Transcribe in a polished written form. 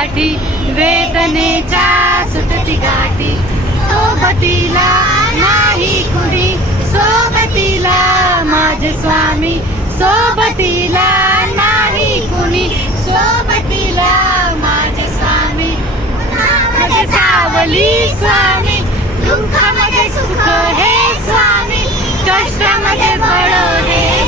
गाठी, वेदनेच्या सुटती गाठी. सोबतीला नाही कुणी, सोबतीला माझे स्वामी, सोबतीला नाही कुणी, सोबतीला माझे स्वामी. उन्हामध्ये सावली स्वामी, दुःखामध्ये सुख हे स्वामी, कष्टामध्ये बळ हे